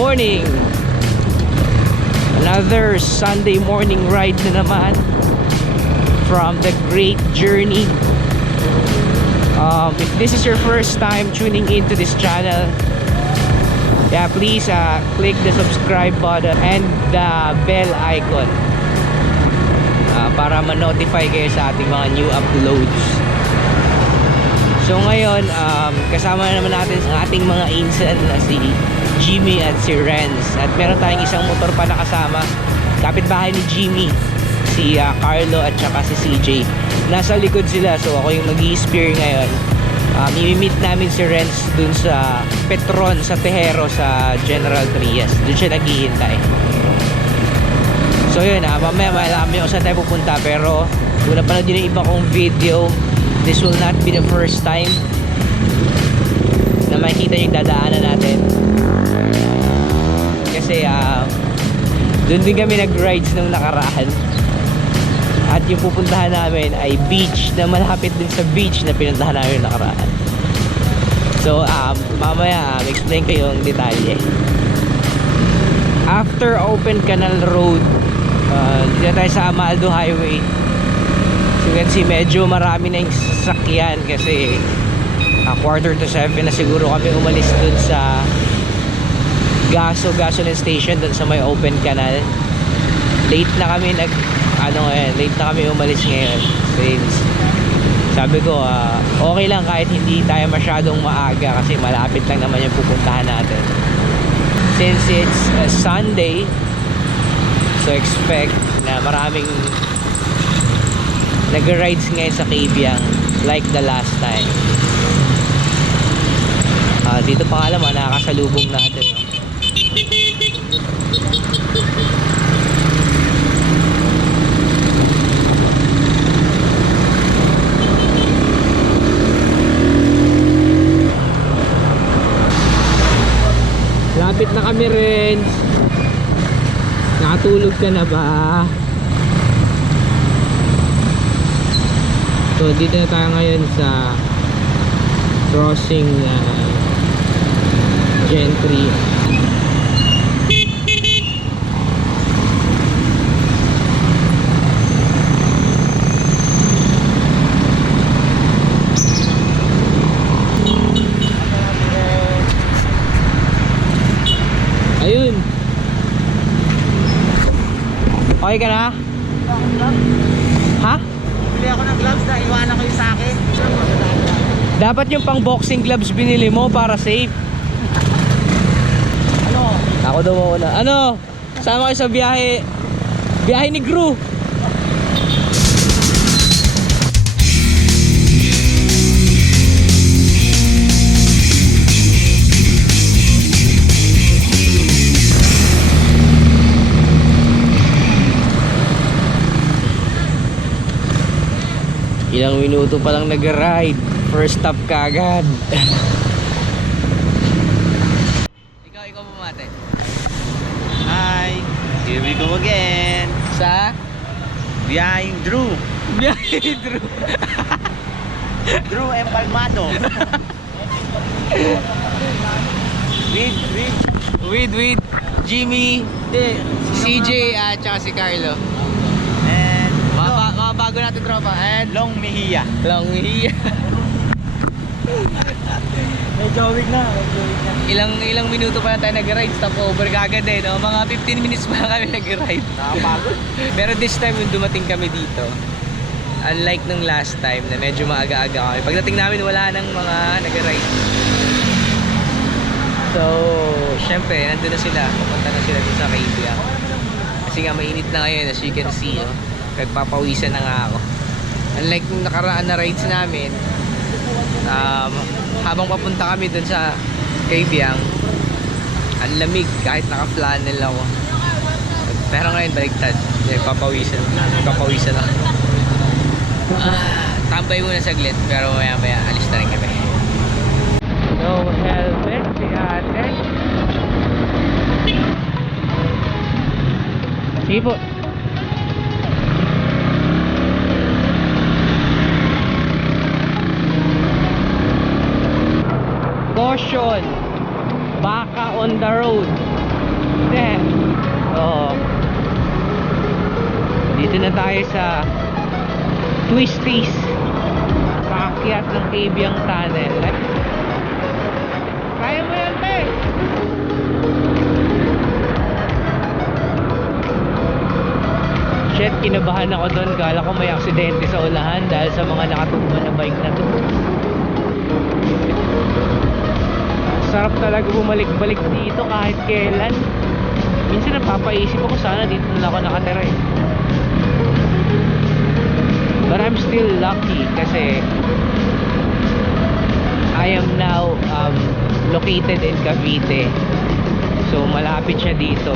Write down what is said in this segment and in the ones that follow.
morning! Another Sunday morning ride na naman from the Great Journey. If this is your first time tuning into this channel, yeah, please click the subscribe button and the bell icon para ma-notify kayo sa ating mga new uploads. So ngayon, kasama naman natin sa ating mga insan na si Jimmy at si Renz. At meron tayong isang motor pa nakasama, kapitbahay ni Jimmy, si Carlo at saka si CJ. Nasa likod sila, so ako yung mag-i-steer ngayon. I-meet namin si Renz dun sa Petron sa Tejero sa General Trias. Dun siya naghihintay. So yun, mamaya malami ako saan tayo pupunta. Pero kung napanood yun yung iba kong video, this will not be the first time na makikita yung dadaanan natin. Kasi dun din kami nag-rides nung nakaraan. At yung pupuntahan namin ay beach na malapit din sa beach na pinuntahan namin nakaraan. So mamaya explain ko yung detalye. After Open Canal Road, dito tayo sa Amaldo Highway. So you can see medyo marami na yung sasakyan kasi 6:45 na siguro kami umalis dun sa gasoline station dun sa may Open Canal. Late na kami late na kami umalis ngayon since sabi ko okay lang kahit hindi tayo masyadong maaga kasi malapit lang naman yung pupuntahan natin. Since it's a Sunday, so expect na maraming nag-rides ngayon sa Kabyang like the last time. Dito pa alam nakakasalubong natin. Lapit na kami rin. Nakatulog ka na ba? So dito na tayo ngayon sa crossing Gentry. Ayun. Okay ka na? Ha? Bili ako ng gloves na iwanan ko yung sa akin. Dapat yung pang boxing gloves binili mo para safe. Ano? Ako daw muna. Ano? Sama kayo sa biyahe. Biyahe ni Gru. Ilang minuto pa lang nag-ride, first stop ka agad. Ikaw bumate. Hi, here we go again. Sa? Biyahing Drew. Biyahe ni Drew. Drew Empalmado. With Jimmy, CJ at saka si Carlo. And Mga bago natin tropa. And Long Mejia. Long Mejia. Medyo wig na. Ilang minuto pa na tayo nag-ride, stop over kagad no? Mga 15 minutes pa lang kami nag-ride. Nakapagod. Pero this time yung dumating kami dito, unlike nung last time na medyo maaga-aga kami, pagdating namin wala nang mga nag-ride. So syempre nandun na sila, pupunta na sila dun sa Kabyang. Kasi nga mainit na ngayon, as you can see, nagpapawisan na nga ako. Unlike nung nakaraan na rides namin, habang papunta kami dun sa Kabyang, ang lamig kahit naka-flannel ako. Pero ngayon baliktad, nagpapawisan ako. Tambay muna saglit, pero maya alis na rin kami. No helmet si ate. Sige po. Caution, baka on the road. Yeah. Oo. Dito na tayo sa Twisties. Paakyat ng Cabiang Tunnel. Kaya mo yan, te! Shit, kinabahan ako doon. Kala ko may aksidente sa ulahan dahil sa mga nakatumbang na bike na to. Sarap talaga bumalik-balik dito kahit kailan. Minsan napapaisip ako sana dito na ako nakatira eh. But I'm still lucky kasi I am now located in Cavite. So malapit siya dito.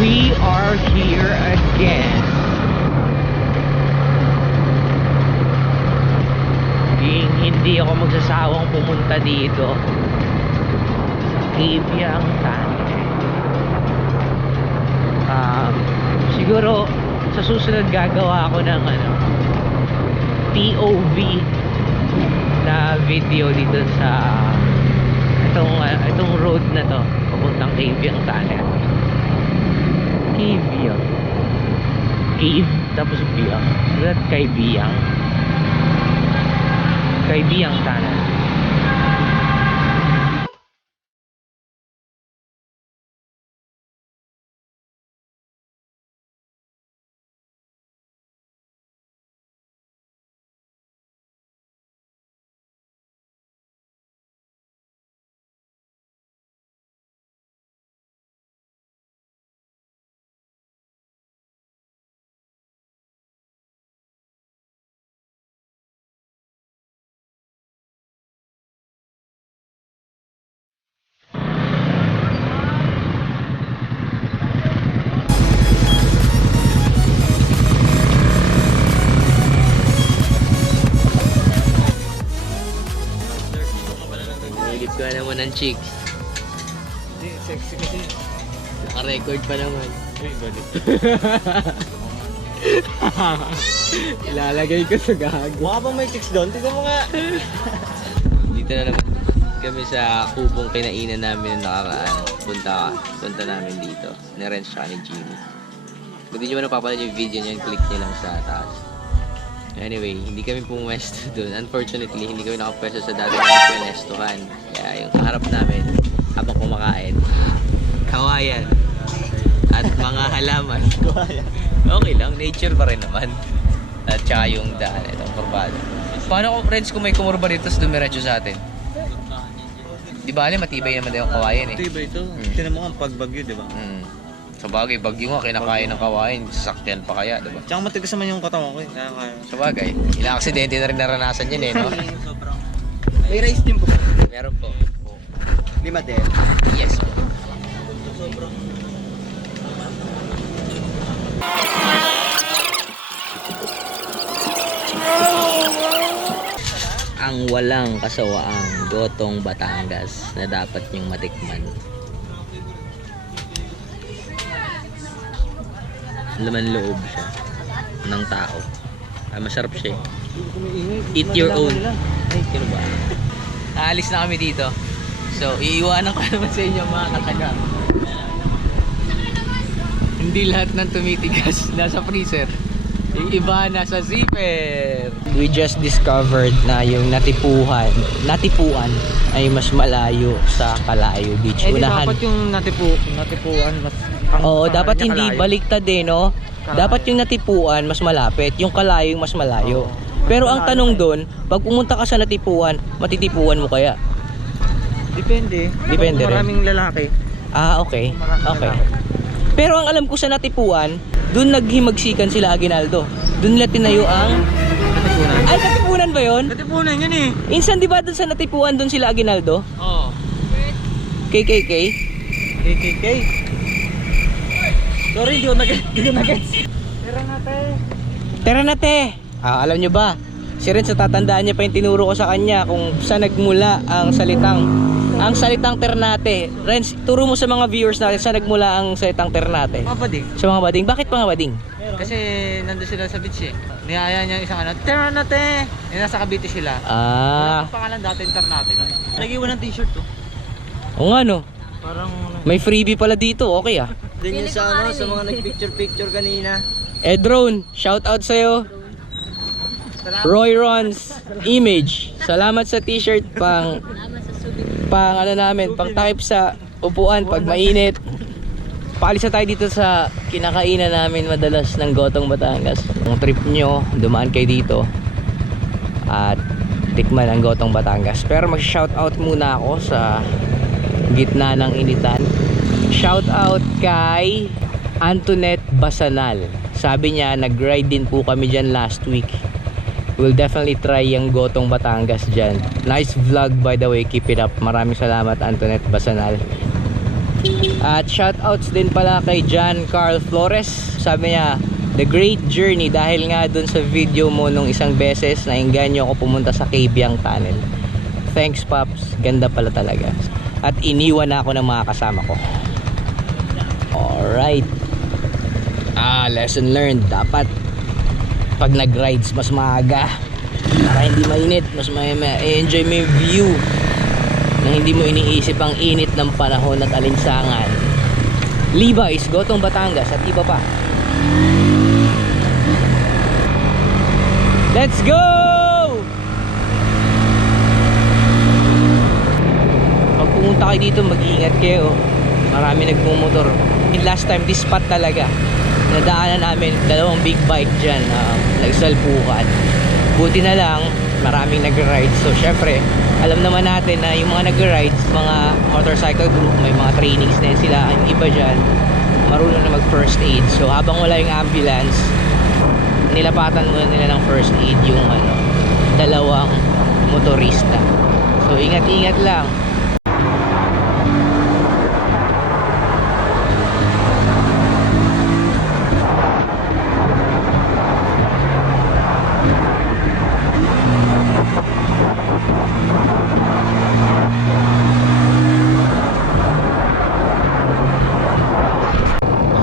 We are here again. Hindi ako magsasawang pumunta dito sa Cabiang Tunnel. Siguro sa susunod gagawa ako ng POV na video dito sa itong road na to papuntang Cabiang Tunnel. Cabiang. Cave tapos biang. That Cabiang. Cabiang Tunnel. Nilip ka naman ng chicks. Hindi, sexy kasi. Naka-record pa naman. Uy, balik. Ilalagay ko sa gago. Mukha bang may chicks doon? Tignan mo nga. Dito na naman kami sa kubong kinainan namin na nakaraan. Punta namin dito. Ni Renz siya ni Jimmy. Kung di nyo man napapanood yung video nyo, click nyo lang sa taas. Anyway, hindi kami pumwesto doon. Unfortunately, hindi kami nakapwesto sa dati ng pwestuhan. Kaya yung kaharap namin, habang kumakain, kawayan at mga halaman. Okay lang, nature pa rin naman. At saka yung daan, itong kurbado. Paano kung friends kung may kumurba dito tapos dumiretso sa atin? Di ba matibay naman daw yung kawayan eh. Matibay ito. Tinan mo nga ang pagbagyo, di ba? Sa bagay, bagyo nga, kinakain ng kawain, sasakyan pa kaya, diba? Tsaka matigas naman yung katawan ko eh. Kaya. Sa bagay, ilang aksidente na rin naranasan yun eh, no? May rice din po. Meron po. 5 din. Yes po. Ang walang kasawaang gotong Batangas na dapat niyong matikman. Laman loob siya ng tao. Masarap siya. Eat your own. Ay, kino ba? Aalis na kami dito. So, iiwanan ko naman sa inyo mga kataga. Hindi lahat ng tumitigas nasa freezer. Yung iba nasa zipper. We just discovered na yung natipuan ay mas malayo sa Kalayo Beach. Unahan. Dapat yung natipuan mas Oo, dapat hindi baliktad eh, no? Dapat yung natipuan mas malapit, yung Kalayo yung mas malayo. Pero ang tanong doon, pag pumunta ka sa natipuan, matitipuan mo kaya? Depende. Depende rin. Maraming lalaki. Ah, okay. Okay. Pero ang alam ko sa natipuan, doon naghimagsikan sila Aguinaldo. Doon nila tinayo ang... Natipunan. Ay, natipunan ba yun? Natipunan yun eh. Insan di ba doon sa natipuan doon sila Aguinaldo? Oo. KKK? KKK. Sorry, hindi ko nag-gets. Tara na, te. Tara na, te! Alam nyo ba? Si Renz, tatandaan niya pa yung tinuro ko sa kanya kung saan nagmula ang salitang Ternate. Renz, turo mo sa mga viewers natin saan nagmula ang salitang Ternate. Mga bading. Sa mga bading. Bakit mga bading? Kasi nandun sila sa beach eh. Niyaya niya isang ano, tara na, te. Nasa Cavite sila. Wala pang pangalan dati, Ternate. Nag-iwan ng t-shirt to. O nga no. Parang May freebie pala dito. Okay ah. Din yun sa ano, sa mga nagpicture-picture kanina. Edron, shout out sa'yo. Roy Ron's Image. Salamat sa t-shirt pang ano namin, pang takip sa upuan pag mainit. Paalis na tayo dito sa kinakainan namin madalas ng Gotong Batangas. Kung trip nyo, dumaan kayo dito at tikman ang Gotong Batangas. Pero mag-shout out muna ako sa gitna ng initan. Shout out kay Antoinette Basanal. Sabi niya, nag-ride din po kami dyan last week. We'll definitely try yung Gotong Batangas dyan. Nice vlog by the way, keep it up. Maraming salamat Antoinette Basanal. At shoutouts din pala kay John Carl Flores. Sabi niya, the great journey dahil nga dun sa video mo nung isang beses na inganyo ako pumunta sa Cabiang Tunnel. Thanks Pops, ganda pala talaga. At iniwan na ako ng mga kasama ko. Alright. Lesson learned. Dapat pag nag-rides mas maaga para hindi mainit, mas enjoy mo yung view na hindi mo iniisip ang init ng panahon at alinsangan. Levi's, Gotong Batangas at iba pa. Let's go! Pag pumunta kayo dito, mag-iingat kayo. Marami nagmumotor. Last time, this spot talaga nadaanan namin, dalawang big bike dyan, nagsalpukan. Buti na lang maraming nag-ride. So syempre, alam naman natin na yung mga nag-ride, mga motorcycle group, may mga trainings na sila. Yung iba dyan marunong na mag first aid. So habang wala yung ambulance, nilapatan muna nila ng first aid yung dalawang motorista. So ingat-ingat lang.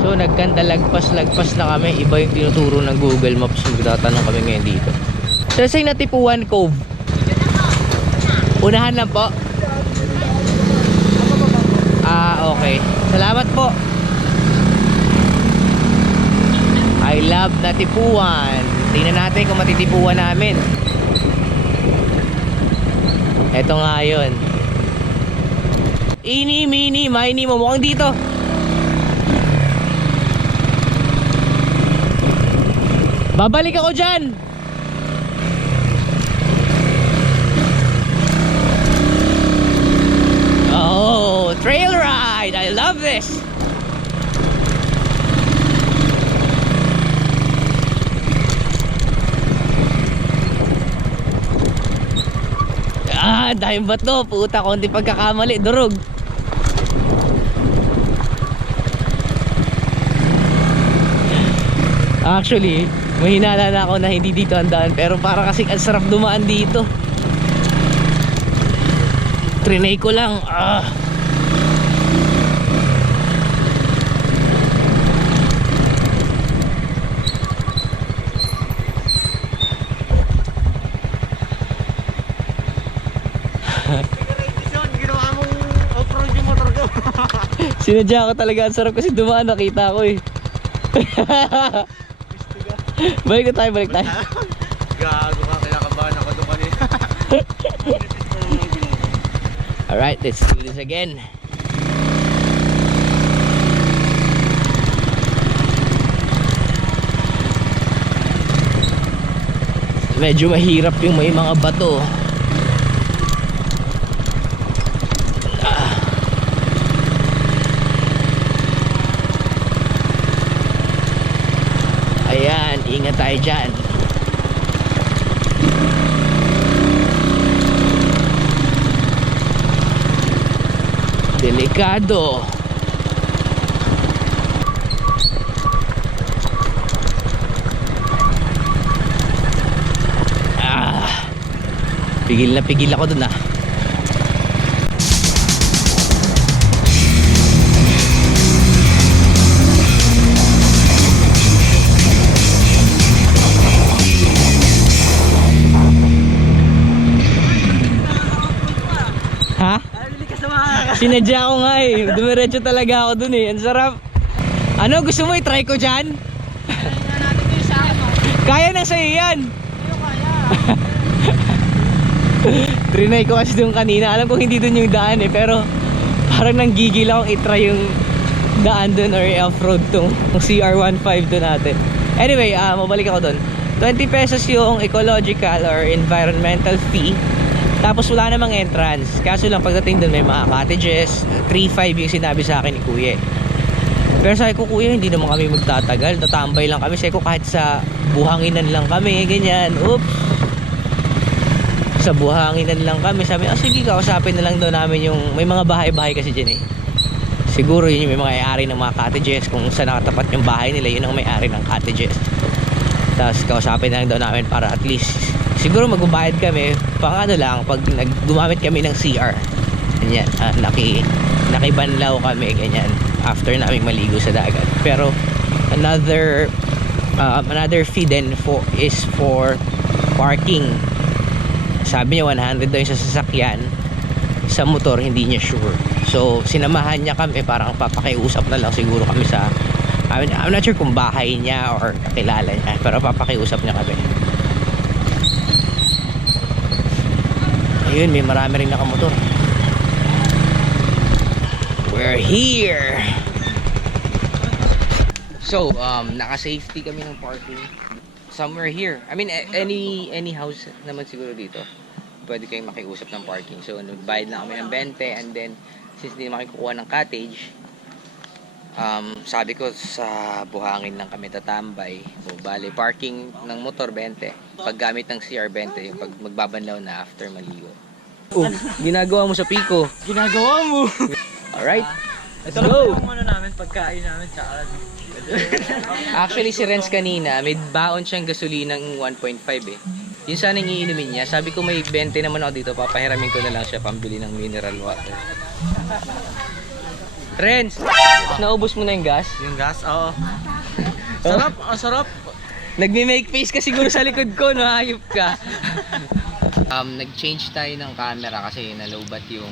So nagkanda lagpas na kami. Iba yung tinuturo ng Google Maps. Magtatanong kami ngayon dito. So sa Natipuan Cove, unahan lang po. Okay. Salamat po. I love Natipuan. Tingnan natin kung matitipuan namin. Eto nga yun. Ini, mini, mini mo. Mukhang dito. Babalik ako dyan. Oh, trail ride. I love this. Dahil bato. Puta, konti pagkakamali. Durog. Actually, may hinala na ako na hindi dito ang daan, pero para kasing ang sarap dumaan dito. Trinay ko lang. Ginawa mong off-road yung motor ko. Sinadya ko talaga, ang sarap kasi dumaan, nakita ko eh. Balik tayo. Gago ka, kinakabahan ako doon kanina. Alright, let's do this again. Medyo mahirap yung may mga bato. Ayan, ingat tayo dyan. Delikado. Pigil na pigil ako dun ah. Ha? Sinadya ko nga eh. Dumiretso talaga ako dun eh. Ang sarap. Ano, gusto mo i-try ko dyan? Kaya na sa'yo yan. Trinay ko kasi doon kanina. Alam ko hindi doon yung daan eh. Pero parang nanggigil akong i-try yung daan doon or off-road tong CR15 doon natin. Anyway, mabalik ako doon. 20 pesos yung ecological or environmental fee. Tapos wala namang entrance. Kaso lang pagdating doon may mga cottages. 3.5 yung sinabi sa akin ni Kuya. Pero sabi ko, Kuya, hindi naman kami magtatagal. Tatambay lang kami. Sabi ko, kahit sa buhanginan lang kami. Ganyan. Oops. Sa buhanginan lang kami. Sabi, sige, kausapin na lang daw namin yung... May mga bahay-bahay kasi dyan eh. Siguro yun yung may mga may-ari ng mga cottages. Kung saan nakatapat yung bahay nila, yun ang may-ari ng cottages. Tapos kausapin na lang daw namin para at least... Siguro magbabayad kami pang ano lang pag gumamit kami ng CR. Ganyan, nakibanlaw kami ganyan after naming maligo sa dagat. Pero another fee then is for parking. Sabi niya 100 daw yung sa sasakyan. Sa motor hindi niya sure. So sinamahan niya kami, parang papakiusap na lang siguro kami sa I'm not sure kung bahay niya or kakilala niya, pero papakiusap niya kami. Ayun, may marami rin nakamotor. We're here. So, naka-safety kami ng parking somewhere here. I mean, any house naman siguro dito. Pwede kayong makiusap ng parking. So, nagbayad na kami ng 20 and then since hindi makikuha ng cottage, sabi ko sa buhangin lang kami tatambay. So, bali, parking ng motor 20. Paggamit ng CR 20, yung pag magbabanlaw na after maligo. Ginagawa mo sa Pico. Ginagawa mo! Alright, let's Ito lang go! yung ano namin, pagkain namin sa Actually, si Renz kanina, may baon siyang gasolinang 1.5 eh. Yun sana yung iinumin niya. Sabi ko may 20 naman ako dito, papahiramin ko na lang siya pambili ng mineral water. Renz, naubos mo na yung gas? Yung gas? Oo. Sarap, ang sarap. Nagme-make face ka siguro sa likod ko, no? Hayop ka. Nag-change tayo ng camera kasi nalobat yung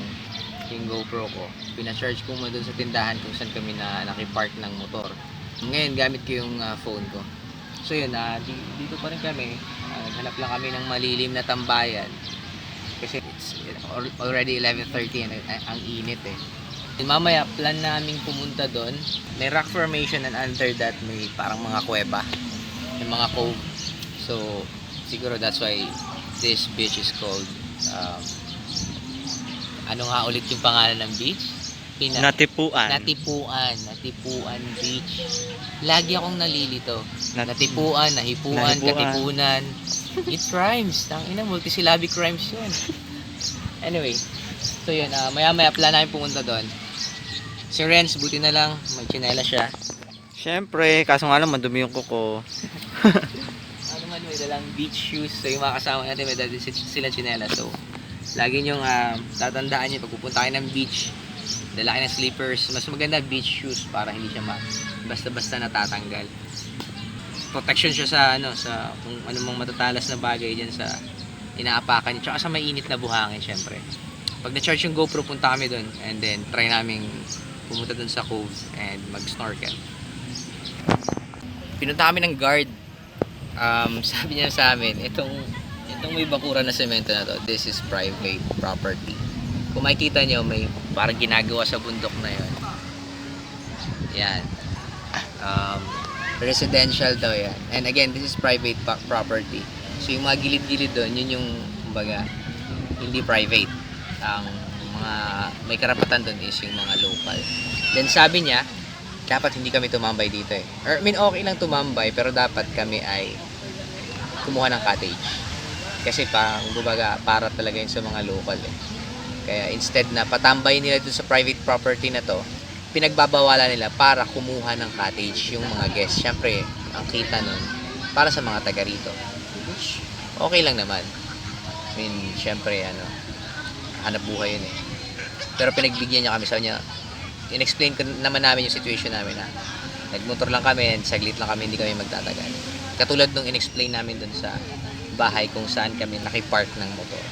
GoPro ko. Pina-charge ko mo doon sa tindahan kung saan kami nakipark ng motor. Ngayon, gamit ko yung phone ko. So yun, dito pa rin kami. Naghanap lang kami ng malilim na tambayan. Kasi it's already 11:30 and ang init eh. Mamaya, plan namin pumunta doon. May rock formation and under that may parang mga kuweba. May mga cove. So, siguro that's why this beach is called ano nga ulit yung pangalan ng beach? Natipuan. Natipuan Beach. Lagi akong nalilito. Natipuan, nahipuan, katipunan. It rhymes. Tangina, multisyllabic rhymes yun. Anyway, so yun, maya-maya plan namin pumunta doon. Si Renz, buti na lang, may tsinela siya. Siyempre, kaso nga lang madumi yung kuko. Ano man, may dalang beach shoes. So yung mga kasama natin, may dali sila tsinela. So, lagi nyong tatandaan nyo, pag pupunta kayo ng beach, dala kayo ng slippers. Mas maganda beach shoes para hindi siya basta-basta natatanggal. Protection siya sa sa kung anumang matatalas na bagay diyan sa inaapakan niyo. Tsaka sa mainit na buhangin syempre. Pag na-charge yung GoPro, punta kami doon and then try naming pumunta doon sa cove and mag-snorkel. Pinunta kami ng guard. Sabi niya sa amin, itong may bakuran na semento na to, this is private property. Kung makikita nyo, may parang ginagawa sa bundok na yun. Yan. Residential daw yan. And again, this is private property. So yung mga gilid-gilid doon, yun yung kumbaga, hindi private. Ang mga may karapatan doon is yung mga local. Then sabi niya, dapat hindi kami tumambay dito eh. Or, I mean, okay lang tumambay, pero dapat kami ay kumuha ng cottage. Kasi kumbaga, para talaga yun sa mga local eh. Kaya instead na patambay nila dun sa private property na to, pinagbabawalan nila para kumuha ng cottage yung mga guests. Syempre, ang kita nun para sa mga taga rito. Which, okay lang naman. I mean, syempre, hanap buhay yun eh. Pero pinagbigyan niya kami, sabi niya, in-explain ko naman namin yung situation namin na nagmotor lang kami, saglit lang kami, hindi kami magtatagal. Katulad nung in-explain namin dun sa bahay kung saan kami nakipark ng motor.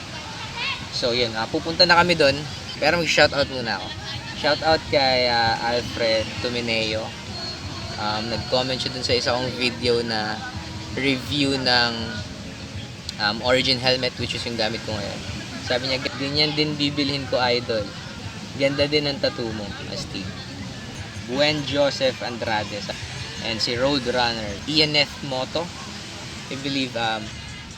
So yun, pupunta na kami dun, pero mag-shoutout muna ako. Shoutout kay Alfred Tumineo. Nag-comment siya dun sa isa kong video na review ng Origin helmet, which is yung gamit ko ngayon. Sabi niya, ganyan din bibilhin ko, idol. Ganda din ang tattoo mo, Astig. Buen Joseph Andrade and si Roadrunner ENF Moto. I believe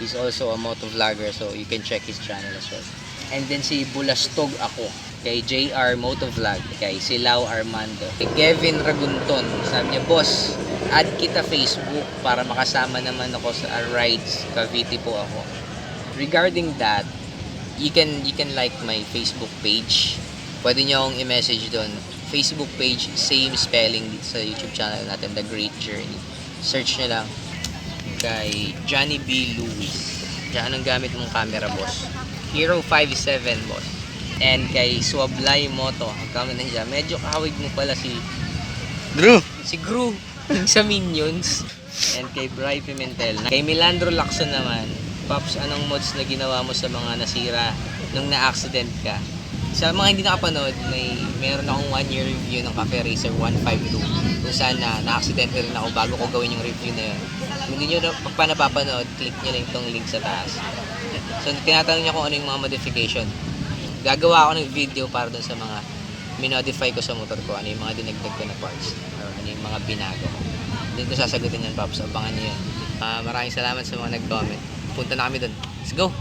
he's also a moto vlogger, so you can check his channel as well. And then si Bulastog ako, kay JR Motovlog, kay Silao Armando, kay Kevin Ragunton. Sabi niya, boss, add kita Facebook para makasama naman ako sa rides. Cavite po ako. Regarding that, you can like my Facebook page. Pwede niyo akong i-message doon. Facebook page, same spelling dito sa YouTube channel natin, The Great Journey. Search nyo lang kay Johnny B. Lewis. Diyan, anong gamit mong camera, boss? Hero 5.7, boss. And kay Swablay Moto. Comment na dyan. Medyo kahawig mo pala si Drew! si Gru sa Minions. And kay Bri Pimentel. Kay Milandro Lacson naman, Pops, anong mods na ginawa mo sa mga nasira nung na-accident ka? Sa mga hindi nakapanood, meron akong 1-year review ng Cafe Racer 152 kung saan na-accident rin ako bago ko gawin yung review na yun. Kung hindi nyo pa napapanood, click nyo lang itong link sa taas. So, tinatanong niya kung ano yung mga modification. Gagawa ako ng video para dun sa mga minodify ko sa motor ko, ano yung mga dinagdag ko na parts, or ano yung mga binago ko. Doon ko sasagutin yan, Pops. Abangan nyo yun. Maraming salamat sa mga nag-comment. Punta na kami dun. Let's go!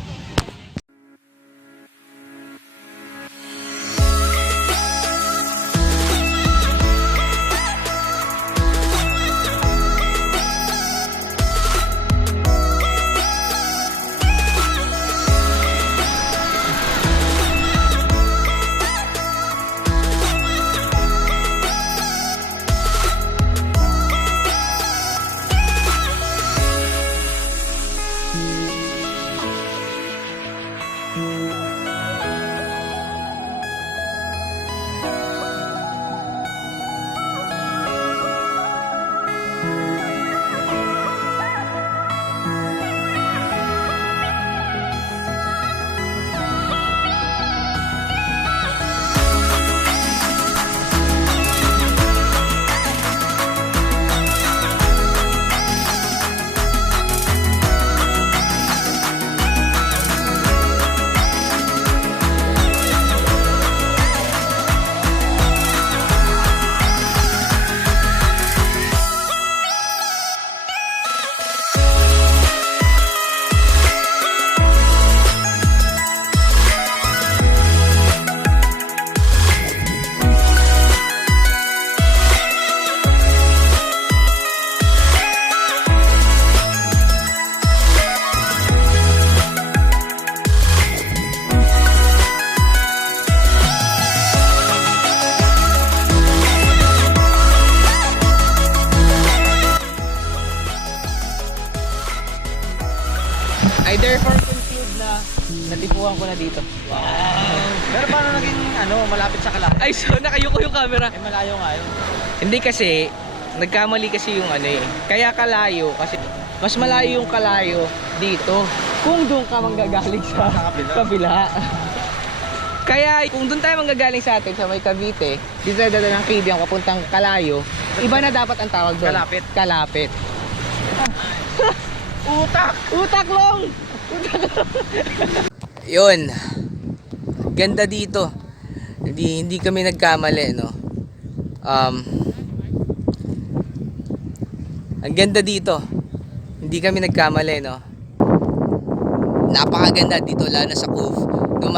I therefore conclude na natipuan ko na dito. Pero paano naging malapit sa Kalahati? Ay, so nakayuko yung camera. Malayo nga yun. Hindi kasi, nagkamali kasi yung kaya kalayo kasi mas malayo yung kalayo dito kung doon ka manggagaling sa kabila. Kaya kung doon tayo manggagaling sa atin sa may Cavite, dito tayo dadaan ng Kibiang papuntang Kalayo, iba na dapat ang tawag doon. Kalapit. Kalapit. Utak long! Yun. Ganda dito. Hindi kami nagkamali, no. Ang ganda dito. Hindi kami nagkamali, no. Napakaganda dito, lalo na sa Cove. Kung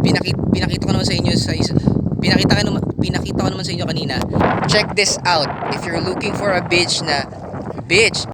pinakita ko naman sa inyo pinakita ko naman sa inyo kanina. Check this out. If you're looking for a beach